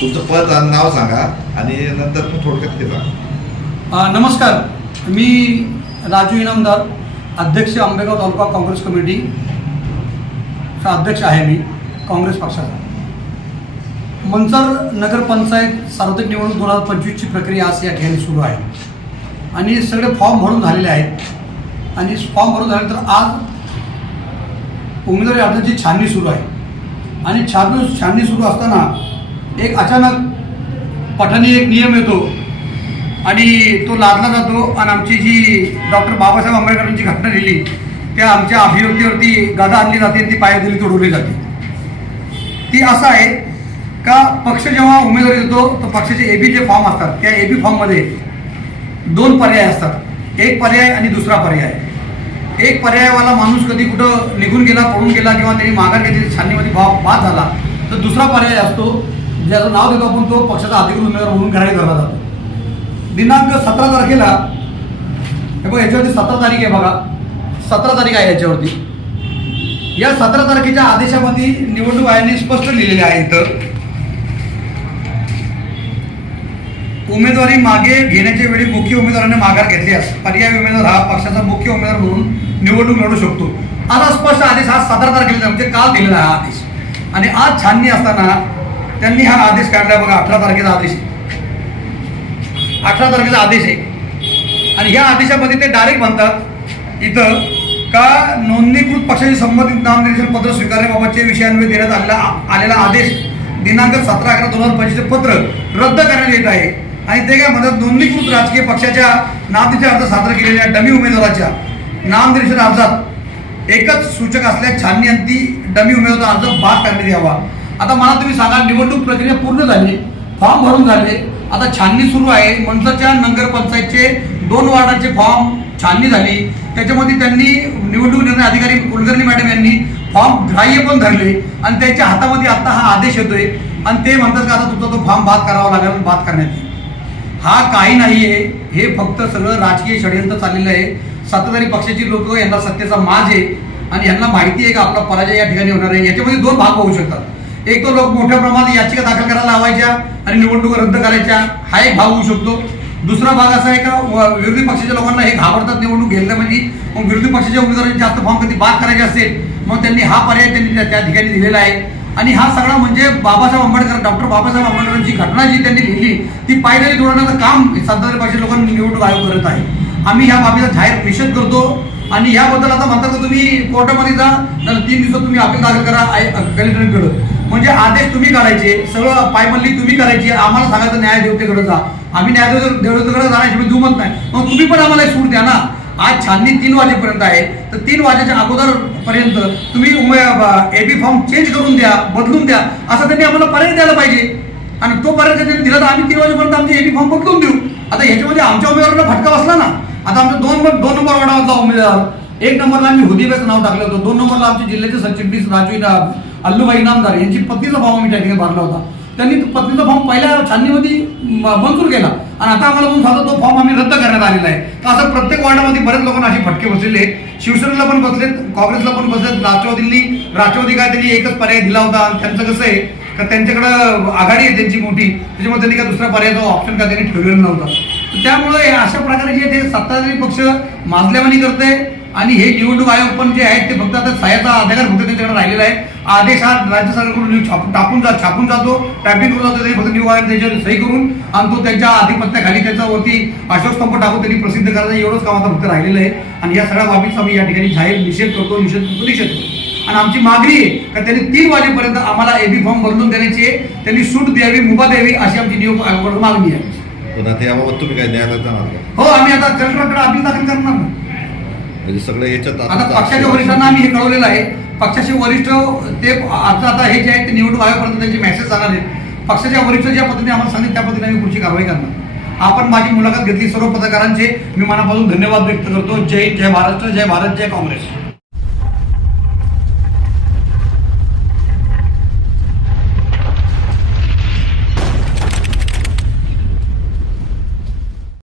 तुमचं पद आणि नाव सांगा आणि नंतर मग थोडक्यात ते सांगा. नमस्कार. मी राजू इनामदार अध्यक्ष आंबेगाव तालुका काँग्रेस कमिटी अध्यक्ष आहे मी काँग्रेस पक्षाचा. मंचर नगरपंचायत सार्वत्रिक निवडणूक दोन हजार पंचवीसची प्रक्रिया आज या ठिकाणी सुरू आहे. आणि सगळे फॉर्म भरून झालेले आहेत. आणि फॉर्म भरून झाल्यानंतर आज उमेदवारी अर्जाची छाननी सुरू आहे. आणि छान छाननी सुरू असताना एक अचानक पठाणी एक नियम येतो आणि तो लादला जातो आणि आमची जी डॉक्टर बाबासाहेब आंबेडकरांची घटना लिहिली त्या आमच्या अभिव्यक्तीवरती गदा आणली जाते आणि ती पायदिली तोडवली जाते. ती असं आहे का पक्ष जेव्हा उमेदवारी देतो तर पक्षाचे ए बी जे फॉर्म असतात. त्या ए बी फॉर्ममध्ये दोन पर्याय असतात. एक पर्याय आणि दुसरा पर्याय. एक पर्यायवाला माणूस कधी कुठं निघून गेला पळून गेला किंवा त्यांनी माघार घेतली छाननीमध्ये भाव बाद झाला तर दुसरा पर्याय असतो ज्याचं नाव देतो आपण तो पक्षाचा अधिकृत उमेदवार म्हणून ग्राह्य धरला जातो. दिनांक सतरा तारखेला हे बघा याच्यावरती सतरा तारीख आहे बघा. सतरा तारीख आहे याच्यावरती. या सतरा तारखेच्या आदेशामध्ये निवडणूक आयोगाने स्पष्ट लिहिलेले आहे इथं. उमेदवारी मागे घेण्याच्या वेळी मुख्य उमेदवाराने माघार घेतल्यास पर्यायी उमेदवार हा पक्षाचा मुख्य उमेदवार म्हणून निवडणूक लढू शकतो. असा स्पष्ट आदेश हा सतरा तारखेला म्हणजे काल दिलेला हा आदेश. आणि आज छाननी असताना त्यांनी हा आदेश काढला बघा अठरा तारखेचा आदेश आहे. अठरा तारखेचा आदेश आहे. आणि ह्या आदेशामध्ये ते डायरेक्ट म्हणतात इथं का नोंदणीकृत पक्षाशी संबंधित नामनिर्देशन पत्र स्वीकारण्याबाबतचे विषयांवर देण्यात आलेला आलेला आदेश दिनांक सतरा अकरा दोन हजार पंचवीसचे पत्र रद्द करण्यात येत आहे. आणि ते काय म्हणतात नोंदणीकृत राजकीय पक्षाच्या नामनिर्देशन अर्ज सादर केलेल्या डमी उमेदवाराच्या नामनिर्देशन अर्जात एकच सूचक असल्यास छाननी ती डमी उमेदवार अर्ज बाद करण्यात यावा. आता मला तुम्ही सांगा निवडणूक प्रक्रिया पूर्ण झाली फॉर्म भरून झाले आता छाननी सुरू आहे मनसाच्या नगरपंचायतचे दोन वार्डाचे फॉर्म छाननी झाली त्याच्यामध्ये त्यांनी निवडणूक निर्णय अधिकारी कुलकर्णी मॅडम यांनी फॉर्म ग्राह्य पण धरले आणि त्यांच्या हातामध्ये आता हा आदेश येतोय आणि ते म्हणतात का आता तुमचा तो फॉर्म बाद करावा लागेल बाद करण्यात येईल. हा काही नाही आहे हे फक्त सगळं राजकीय षडयंत्र चाललेलं आहे. सत्ताधारी पक्षाची लोक यांना सत्तेचा माज आहे आणि यांना माहिती आहे का आपला पराजय या ठिकाणी होणार आहे याच्यामध्ये दोन भाग होऊ शकतात. एक तो लोक मोठ्या प्रमाणात याचिका दाखल करायला लावायच्या आणि निवडणुका रद्द करायच्या हा एक भाग होऊ शकतो. दुसरा भाग असा आहे का विरोधी पक्षाच्या लोकांना हे घाबरतात निवडणूक घेतल्या म्हणजे मग विरोधी पक्षाच्या उमेदवारांनी जास्त फॉर्म कधी बाद करायचे असेल मग त्यांनी हा पर्याय त्यांनी त्या- त्या ठिकाणी दिलेला आहे. आणि हा सगळा म्हणजे बाबासाहेब आंबेडकर डॉक्टर बाबासाहेब आंबेडकरांची घटना जी त्यांनी लिहिली ती पायदळी तोडण्याचं काम सत्ताधारी पक्षाच्या लोकांनी निवडणूक आयोग करत आहे. आम्ही ह्या बाबीचा जाहीर निषेध करतो आणि याबद्दल आता म्हणतात तुम्ही कोर्टामध्ये जा तर तीन दिवसात तुम्ही अपील दाखल करा कलेक्टरकडं. म्हणजे आदेश तुम्ही करायचे सगळं पायमल्ली तुम्ही करायची आम्हाला सांगायचं न्याय देवतेकडे जा. आम्ही न्याय देवतेकडे जाण्याची मी दुमत नाही मग तुम्ही पण आम्हाला सूट द्या ना. आज छाननी तीन वाजेपर्यंत आहे तर तीन वाजेच्या अगोदर पर्यंत तुम्ही एबी फॉर्म चेंज करून द्या बदलून द्या. असं त्यांनी आम्हाला पर्याय द्यायला पाहिजे. आणि तो पर्याय त्यांनी दिला तर आम्ही तीन वाजेपर्यंत आमचे एबी फॉर्म बदलून देऊ. आता ह्याच्यामध्ये आमच्या उमेदवारांना फटका बसला ना. आता आमचा दोन दोन नंबर वार्डामधला उमेदवार. एक नंबरला आम्ही हुदीबाईचं नाव टाकलं होतं. दोन नंबरला आमचे जिल्ह्याचे सरचिटणीस राजू इना- अल्लूबाई इनामदार यांची पत्नीचा फॉर्म आम्ही त्या ठिकाणी भरला होता. त्यांनी पत्नीचा फॉर्म पहिल्या छाननीमध्ये मंजूर केला. आणि आता आम्हाला म्हणून सांगतो तो फॉर्म आम्ही रद्द करण्यात आलेला आहे. तर असं प्रत्येक वॉर्डामध्ये बरेच लोकांना असे फटके बसलेले आहेत. शिवसेनेला पण बसलेत काँग्रेसला पण बसलेत. राष्ट्रवादींनी राष्ट्रवादी काय त्यांनी एकच पर्याय दिला होता. आणि त्यांचं कसं आहे का त्यांच्याकडं आघाडी आहे त्यांची मोठी. त्याच्यामुळे त्यांनी काय दुसरा पर्यायचा ऑप्शन का त्यांनी ठेवलेला नव्हता. तर त्यामुळे हे अशा प्रकारे जे ते सत्ताधारी पक्ष माजल्यावानी करते आणि हे निवडणूक आयोग पण जे आहेत ते फक्त आता सह्याचा अधिकार फक्त त्यांच्याकडे राहिलेला आहे. आदेश हा राज्य सरकारकडून टाकून जा छापून जातो. टायपिंग करून जातो त्यांनी फक्त निवडणूक आयोग त्याच्यावर सही करून आणि तो त्यांच्या आधिपत्याखाली त्याच्यावरती अशोकस्तंभ टाकून त्यांनी प्रसिद्ध करायचं एवढंच काम आता फक्त राहिलेलं आहे. आणि या सगळ्या बाबीचा आम्ही या ठिकाणी जाहीर निषेध करतो निषेध करतो निषेध करतो. आणि आमची मागणी आहे का त्यांनी तीन वाजेपर्यंत आम्हाला एबी फॉर्म बदलून देण्याची आहे. त्यांनी सूट द्यावी मुभा द्यावी अशी आमची नियोग आयोगाकडून मागणी आहे. पण आता याबाबत तुम्ही काय न्यायालयात जाणार का हो आम्ही आता कलेक्टरकडे अपील दाखल करणार म्हणजे सगळं याच्यात आता पक्षाच्या वरिष्ठांना आम्ही हे कळवलेलं आहे. पक्षाचे वरिष्ठ ते आता आता हे जे आहे ते निवडणूक आयोगापर्यंत त्यांचे मेसेज जाणार आहेत. पक्षाच्या वरिष्ठ ज्या पद्धतीने आम्हाला सांगितलं त्या पद्धतीने आम्ही पुढची कारवाई करणार. आपण माझी मुलाखत घेतली सर्व पत्रकारांचे. मी मनापासून धन्यवाद व्यक्त करतो. जय हिंद, जय महाराष्ट्र जय भारत जय काँग्रेस.